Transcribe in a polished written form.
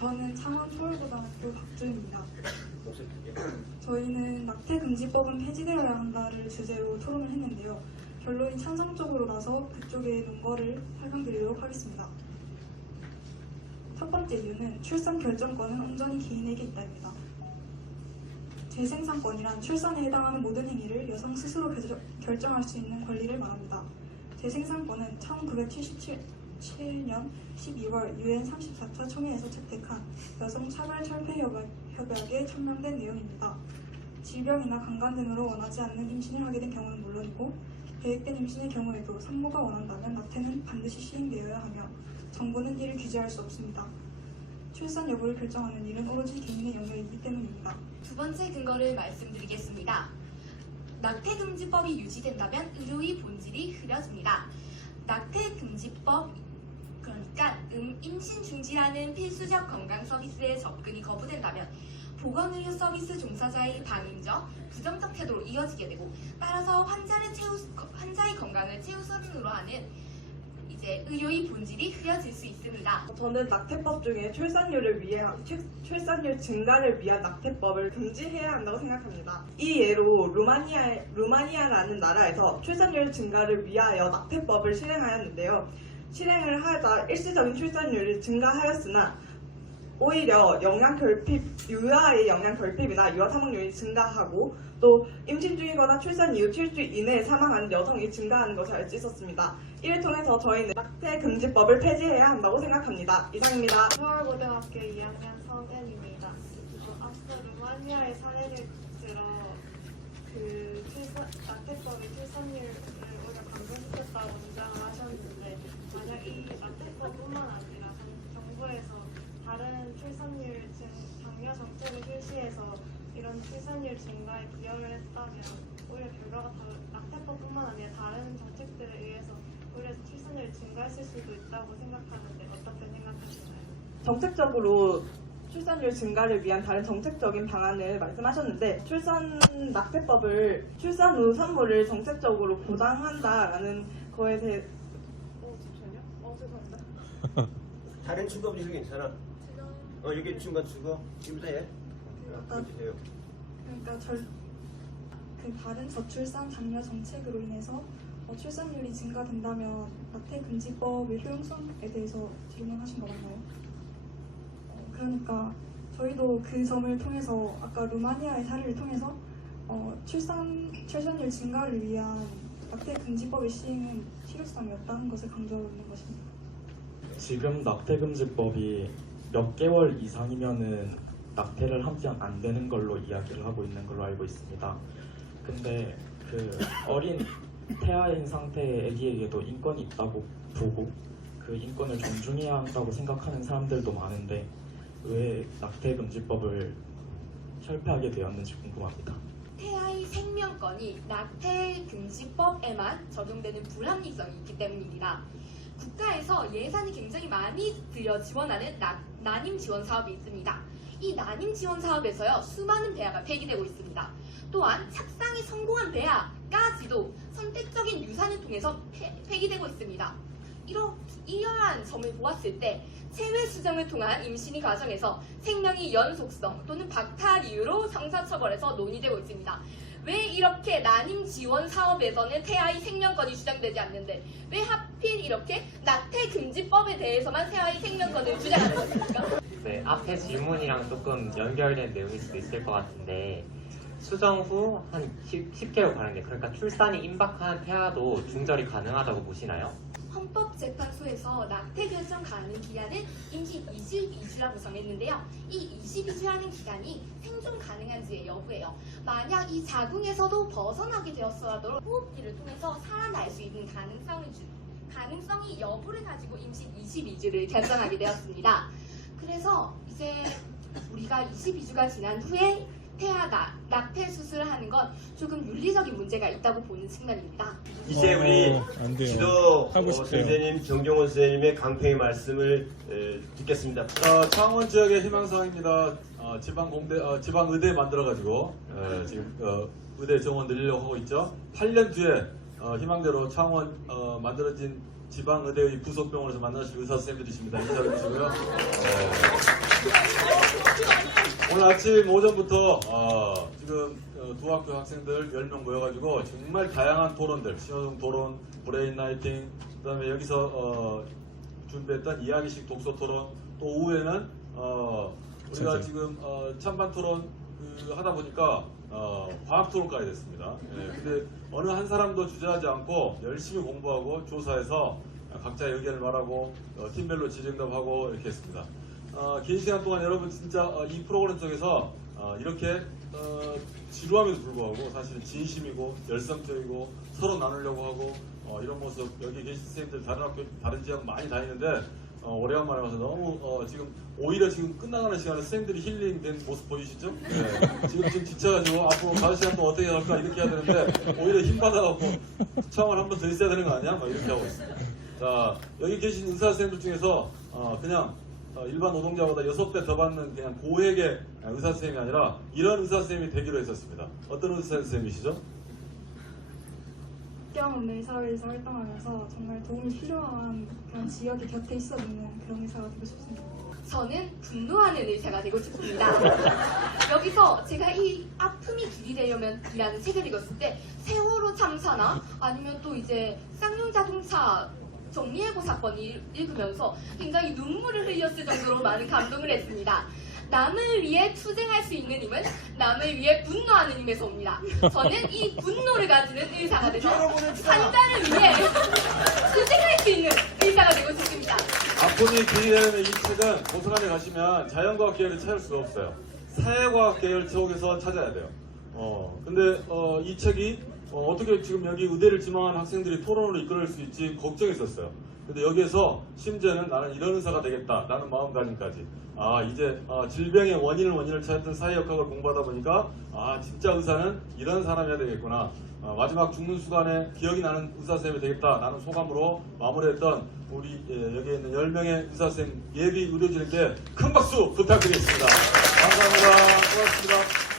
저는 창원 서울고등학교 박주입니다. 저희는 낙태금지법은 폐지되어야 한다를 주제로 토론을 했는데요. 결론이 찬성적으로 나서 그쪽의 논거를 설명드리도록 하겠습니다. 첫 번째 이유는 출산 결정권은 온전히 개인에게 있다입니다. 재생산권이란 출산에 해당하는 모든 행위를 여성 스스로 결정할 수 있는 권리를 말합니다. 재생산권은 1977년 12월 유엔 34차 총회에서 채택한 여성 차별 철폐 협약에 천명된 내용입니다. 질병이나 강간 등으로 원하지 않는 임신을 하게 된 경우는 물론이고 계획된 임신의 경우에도 산모가 원한다면 낙태는 반드시 시행되어야 하며 정부는 이를 규제할 수 없습니다. 출산 여부를 결정하는 일은 오로지 개인의 영역이기 때문입니다. 두 번째 근거를 말씀드리겠습니다. 낙태금지법이 유지된다면 의료의 본질이 흐려집니다. 낙태금지법, 그러니까 임신 중지라는 필수적 건강 서비스의 접근이 거부된다면 보건의료 서비스 종사자의 방임적, 부정적 태도로 이어지게 되고 따라서 환자의 건강을 최우선으로 하는 의료의 본질이 흐려질 수 있습니다. 저는 낙태법 중에 출산율 증가를 위한 낙태법을 금지해야 한다고 생각합니다. 이 예로 루마니아라는 나라에서 출산율 증가를 위하여 낙태법을 실행하였는데요. 실행을 하자 일시적인 출산율이 증가하였으나 오히려 유아의 영양 결핍이나 유아 사망률이 증가하고 또 임신 중이거나 출산 이후 7주 이내에 사망하는 여성이 증가하는 것을 알 수 있었습니다. 이를 통해서 저희는 낙태금지법을 폐지해야 한다고 생각합니다. 이상입니다. 서울고등학교 2학년 서은입니다. 앞서 루마니아의 사례를 들어 낙태법이 출산율을 오히려 감소시켰다고 주장을 하셨는데 만약 이 낙태법뿐만 아니라 정부에서 다른 출산율 장려 정책을 실시해서 이런 출산율 증가에 기여를 했다면 오히려 결과가 낙태법뿐만 아니라 다른 정책들에 의해서 오히려 출산율이 증가했을 수도 있다고 생각하는데 어떻게 생각하시나요? 정책적으로 출산율 증가를 위한 다른 정책적인 방안을 말씀하셨는데 낙태법을 출산 후 산모를 정책적으로 보장한다라는 거에 대해 잠시만요. 죄송합니다. 다른 충격 없이 괜찮아. 여기 중간 충격 지금부터 해. 해주세요. 그러니까 다른 저출산 장려 정책으로 인해서 출산율이 증가된다면 낙태금지법의 효용성에 대해서 질문하신 거 맞나요? 그러니까 저희도 그 점을 통해서 아까 루마니아의 사례를 통해서 출산율 증가를 위한 낙태금지법의 시행은 실효성이 없다는 것을 강조하는 것입니다. 지금 낙태금지법이 몇 개월 이상이면은 낙태를 하면 안 되는 걸로 이야기를 하고 있는 걸로 알고 있습니다. 근데 그 어린 태아인 상태의 아기에게도 인권이 있다고 보고 그 인권을 존중해야 한다고 생각하는 사람들도 많은데 왜 낙태금지법을 철폐하게 되었는지 궁금합니다. 태아의 생명권이 낙태금지법에만 적용되는 불합리성이 있기 때문입니다. 국가에서 예산이 굉장히 많이 들여 지원하는 난임 지원 사업이 있습니다. 이 난임 지원 사업에서요 수많은 배아가 폐기되고 있습니다. 또한 착상에 성공한 배아까지도 선택적인 유산을 통해서 폐기되고 있습니다. 이러한 점을 보았을 때 체외 수정을 통한 임신의 과정에서 생명의 연속성 또는 박탈 이유로 형사처벌에서 논의되고 있습니다. 왜 이렇게 난임 지원 사업에서는 태아의 생명권이 주장되지 않는데 왜 하필 이렇게 낙태금지법에 대해서만 태아의 생명권을 주장하는 것입니까? 네, 앞에 질문이랑 조금 연결된 내용일 수도 있을 것 같은데 수정 후 한 10개월 가는데 그러니까 출산이 임박한 태아도 중절이 가능하다고 보시나요? 헌법재판소에서 낙태 결정 가능 기간은 임신 22주라고 정했는데요. 이 22주라는 기간이 생존 가능한지의 여부예요. 만약 이 자궁에서도 벗어나게 되었어도 호흡기를 통해서 살아날 수 있는 가능성이 여부를 가지고 임신 22주를 결정하게 되었습니다. 그래서 이제 우리가 22주가 지난 후에 태아가 낙태 수술을 하는 건 조금 윤리적인 문제가 있다고 보는 측면입니다. 이제 우리 지도 선생님 정종원 선생님의 강평의 말씀을 듣겠습니다. 창원 지역의 희망사항입니다. 지방 의대 만들어가지고 지금 의대 정원 늘리려고 하고 있죠. 8년 뒤에 희망대로 창원 만들어진 지방 의대의 부속병원에서 만나실 의사 선생님들이십니다. 인사드리시고요. 오늘 아침 오전부터 지금 두 학교 학생들 10명 모여가지고 정말 다양한 토론들, 신호등 토론, 브레인 라이팅, 그 다음에 여기서 준비했던 이야기식 독서 토론, 또 오후에는 우리가 선생님. 지금 찬반 토론 하다 보니까 과학 토론까지 됐습니다. 근데 어느 한 사람도 주저하지 않고 열심히 공부하고 조사해서 각자의 의견을 말하고 팀별로 질의응답하고 이렇게 했습니다. 긴 시간 동안 여러분 진짜 이 프로그램 속에서 이렇게 지루함에도 불구하고 사실은 진심이고 열성적이고 서로 나누려고 하고 이런 모습 여기 계신 선생님들 다른 학교 다른 지역 많이 다니는데 오래간만에 와서 너무 지금 오히려 지금 끝나가는 시간에 선생님들이 힐링된 모습 보이시죠? 네. 지금 지쳐가지고 앞으로 5시간 동안 어떻게 할까 이렇게 해야 되는데 오히려 힘받아갖고 처음을 한 번 더 있어야 되는 거 아니야? 막 이렇게 하고 있습니다. 자 여기 계신 의사 선생님들 중에서 그냥 일반 노동자보다 6배 더 받는 그냥 고액의 의사 선생님이 아니라 이런 의사 선생님이 되기로 했었습니다. 어떤 의사 선생님이시죠? 학교원 의사회에서 활동하면서 정말 도움이 필요한 그런 지역의 곁에 있어주는 그런 의사가 되고 싶습니다. 저는 분노하는 의사가 되고 싶습니다. 여기서 제가 이 아픔이 길이 되려면 이라는 책을 읽었을 때 세월호 참사나 아니면 또 이제 쌍용 자동차 정리해고 사건을 읽으면서 굉장히 눈물을 흘렸을 정도로 많은 감동을 했습니다. 남을 위해 투쟁할 수 있는 힘은 남을 위해 분노하는 힘에서 옵니다. 저는 이 분노를 가지는 의사가 돼서 환자를 위해 투쟁할 수 있는 의사가 되고 싶습니다. 아픔이 길이라는 이 책은 도서관에 가시면 자연과학 계열을 찾을 수가 없어요. 사회과학 계열 쪽에서 찾아야 돼요. 근데 이 책이 어떻게 지금 여기 의대를 지망한 학생들이 토론으로 이끌어낼 수 있지 걱정했었어요. 근데 여기에서 심지어는 나는 이런 의사가 되겠다 라는 마음가짐까지 이제 질병의 원인을 찾았던 사회역학을 공부하다 보니까 진짜 의사는 이런 사람이어야 되겠구나, 마지막 죽는 순간에 기억이 나는 의사 선생님이 되겠다 라는 소감으로 마무리했던 우리 여기에 있는 10명의 의사 선생님 예비 의료진에게 큰 박수 부탁드리겠습니다. 감사합니다. 고맙습니다.